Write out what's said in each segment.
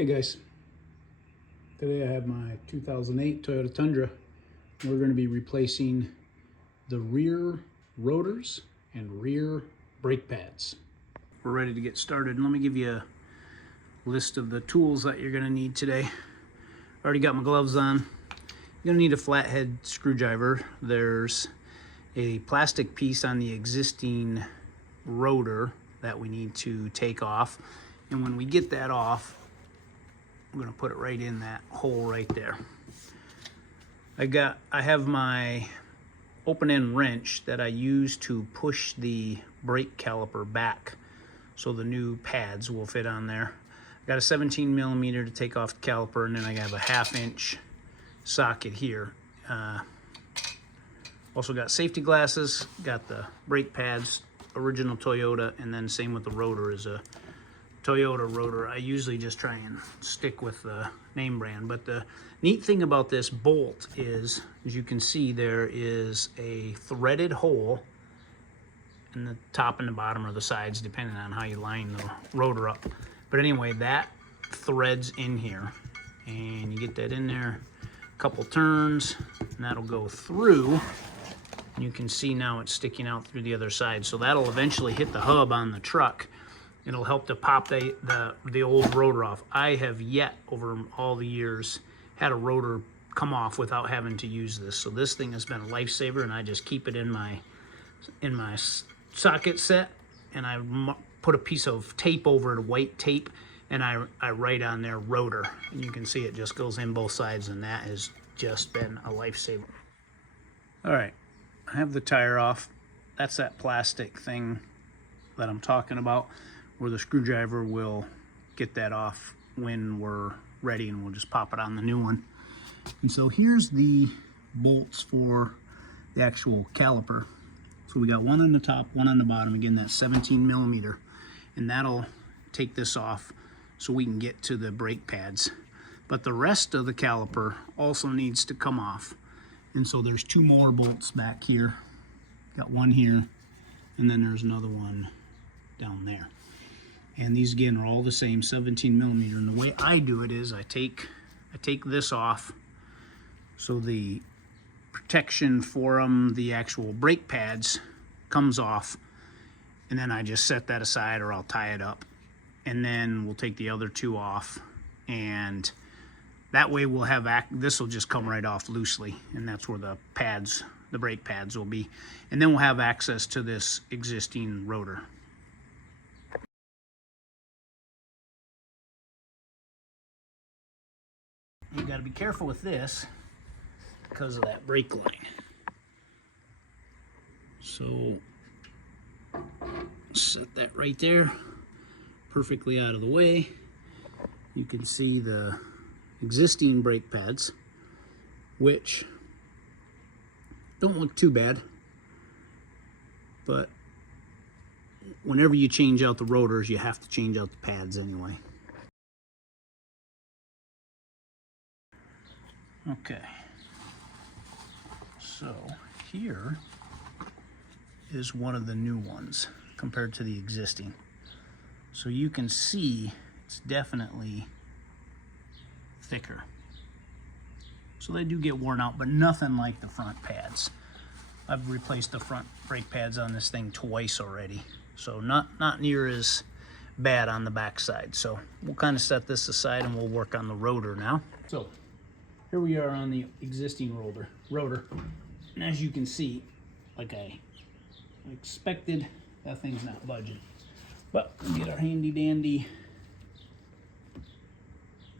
Hey guys, today I have my 2008 Toyota Tundra. We're going to be replacing the rear rotors and rear brake pads. We're ready to get started. Let me give you a list of the tools that you're going to need today. Already got my gloves on. You're going to need a flathead screwdriver. There's a plastic piece on the existing rotor that we need to take off, and when we get that off, I'm going to put it right in that hole right there. I have my open-end wrench that I use to push the brake caliper back so the new pads will fit on there. I got a 17 millimeter to take off the caliper, and then I have a 1/2 inch socket here. Also got safety glasses, got the brake pads, original Toyota, and then same with the rotor is a Toyota rotor. I usually just try and stick with the name brand, but the neat thing about this bolt is, as you can see, there is a threaded hole in the top and the bottom or the sides, depending on how you line the rotor up. But anyway, that threads in here, and you get that in there, a couple turns, and that'll go through. You can see now it's sticking out through the other side, so that'll eventually hit the hub on the truck. It'll help to pop the old rotor off. I have yet, over all the years, had a rotor come off without having to use this. So this thing has been a lifesaver, and I just keep it in my socket set, and I put a piece of tape over it, white tape, and I write on there rotor. And you can see it just goes in both sides, and that has just been a lifesaver. All right, I have the tire off. That's that plastic thing that I'm talking about, where the screwdriver will get that off when we're ready, and we'll just pop it on the new one. And so here's the bolts for the actual caliper. So we got one on the top, one on the bottom. Again, that's 17 millimeter, and that'll take this off so we can get to the brake pads. But the rest of the caliper also needs to come off. And so there's two more bolts back here. Got one here, and then there's another one down there. And these again are all the same, 17 millimeter. And the way I do it is I take this off, so the protection for them, the actual brake pads, comes off, and then I just set that aside, or I'll tie it up, and then we'll take the other two off, and that way we'll have this will just come right off loosely, and that's where the pads, the brake pads, will be, and then we'll have access to this existing rotor. You got to be careful with this because of that brake line. So set that right there, perfectly out of the way. You can see the existing brake pads, which don't look too bad, but whenever you change out the rotors, you have to change out the pads anyway. Okay, so here is one of the new ones compared to the existing. So you can see it's definitely thicker. So they do get worn out, but nothing like the front pads. I've replaced the front brake pads on this thing twice already, so not near as bad on the back side. So we'll kind of set this aside, and we'll work on the rotor now. So here we are on the existing rotor, and as you can see, like I expected, that thing's not budging. But we'll get our handy dandy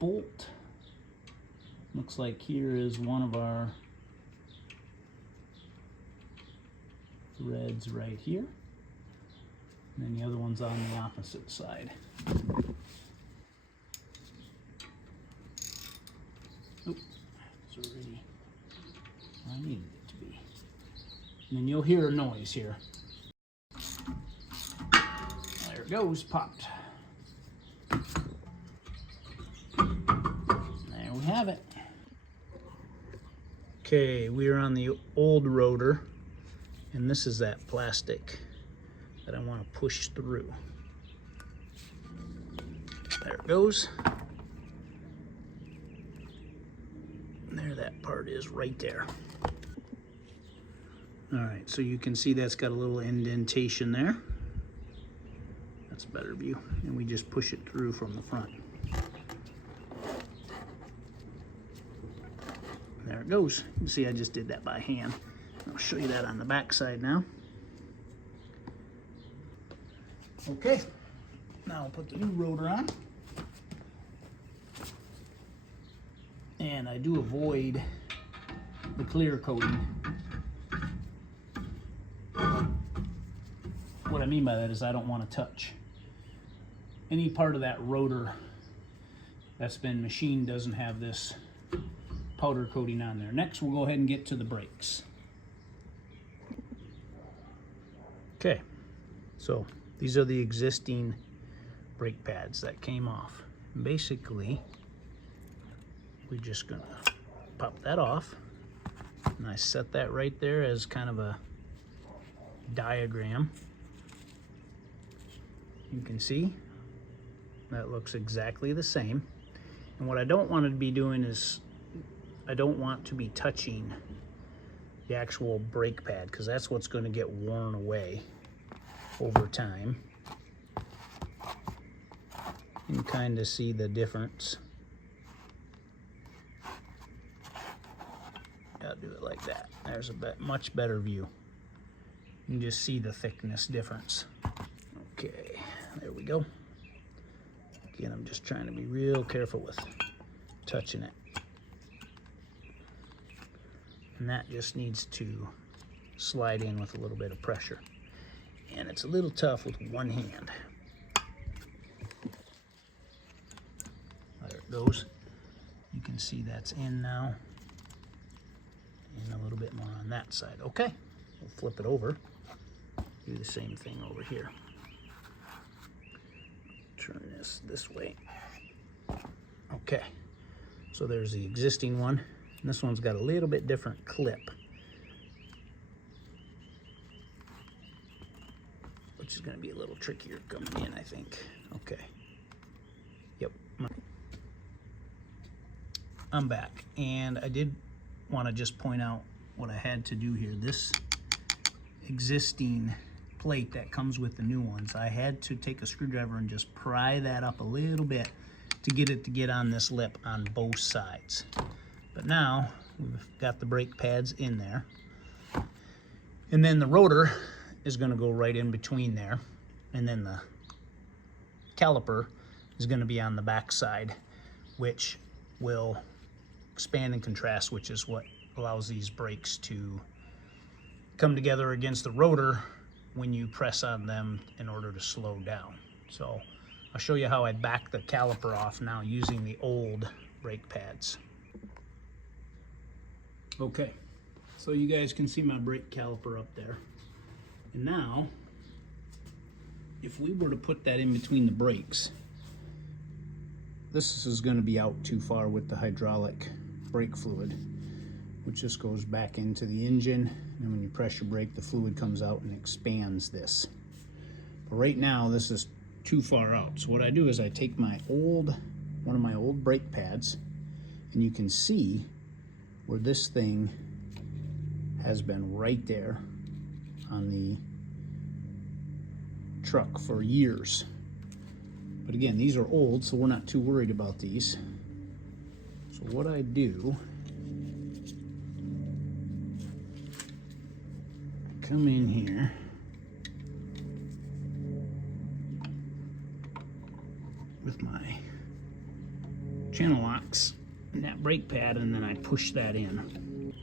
bolt. Looks like here is one of our threads right here, and then the other one's on the opposite side. Oop, it's already where I needed it to be. And then you'll hear a noise here. There it goes, popped. There we have it. Okay, we are on the old rotor, and this is that plastic that I want to push through. There it goes. is right there. All right, so you can see that's got a little indentation there. That's a better view. And we just push it through from the front. There it goes. You can see I just did that by hand. I'll show you that on the back side now. Okay, now I'll put the new rotor on. And I do avoid the clear coating. What I mean by that is I don't want to touch any part of that rotor that's been machined. Doesn't have this powder coating on there. Next, we'll go ahead and get to the brakes. Okay, so these are the existing brake pads that came off. Basically, we're just gonna pop that off, and I set that right there as kind of a diagram. You can see that looks exactly the same. And what I don't want to be doing is I don't want to be touching the actual brake pad, because that's what's going to get worn away over time. You can kind of see the difference. I'll do it like that. There's a much better view. You can just see the thickness difference. Okay, there we go. Again, I'm just trying to be real careful with touching it. And that just needs to slide in with a little bit of pressure. And it's a little tough with one hand. There it goes. You can see that's in now. And a little bit more on that side. Okay, we'll flip it over. Do the same thing over here. Turn this way. Okay, so there's the existing one. And this one's got a little bit different clip, which is going to be a little trickier coming in, I think. Okay. Yep. I'm back, and I did want to just point out what I had to do here. This existing plate that comes with the new ones, I had to take a screwdriver and just pry that up a little bit to get it to get on this lip on both sides. But now we've got the brake pads in there, and then the rotor is going to go right in between there, and then the caliper is going to be on the back side, which will expand and contrast, which is what allows these brakes to come together against the rotor when you press on them in order to slow down. So I'll show you how I back the caliper off now using the old brake pads. Okay, so you guys can see my brake caliper up there. And now, if we were to put that in between the brakes, this is going to be out too far with the hydraulic brake fluid, which just goes back into the engine, and when you pressure brake, the fluid comes out and expands this. But right now, this is too far out. So what I do is I take one of my old brake pads, and you can see where this thing has been right there on the truck for years. But again, these are old, so we're not too worried about these. So what I do, come in here, with my channel locks and that brake pad, and then I push that in.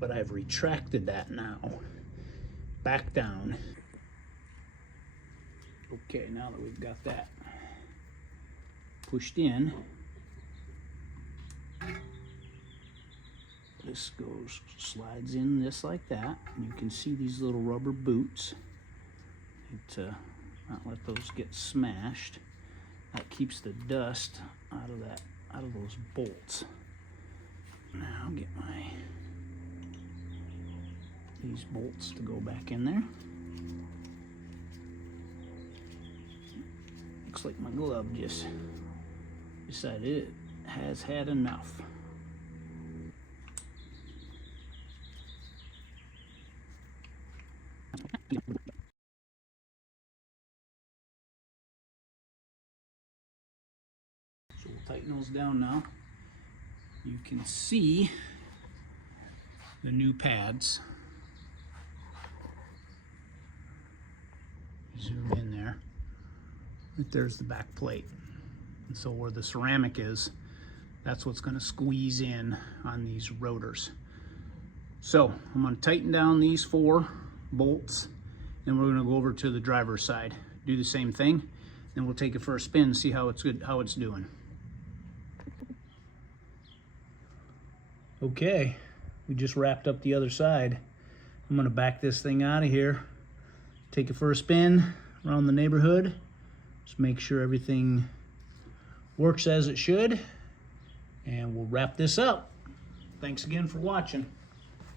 But I've retracted that now, back down. Okay, now that we've got that pushed in, this slides in this like that, and you can see these little rubber boots to not let those get smashed. That keeps the dust out of those bolts. Now I'll get these bolts to go back in there. Looks like my glove just decided it has had enough. So we'll tighten those down now. You can see the new pads. Zoom in there. Right there's the back plate. And so where the ceramic is, that's what's going to squeeze in on these rotors. So I'm going to tighten down these 4 bolts, and we're going to go over to the driver's side, do the same thing, then we'll take it for a spin, see how it's doing. Okay, we just wrapped up the other side. I'm going to back this thing out of here, take it for a spin around the neighborhood, just make sure everything works as it should, and we'll wrap this up. Thanks again for watching.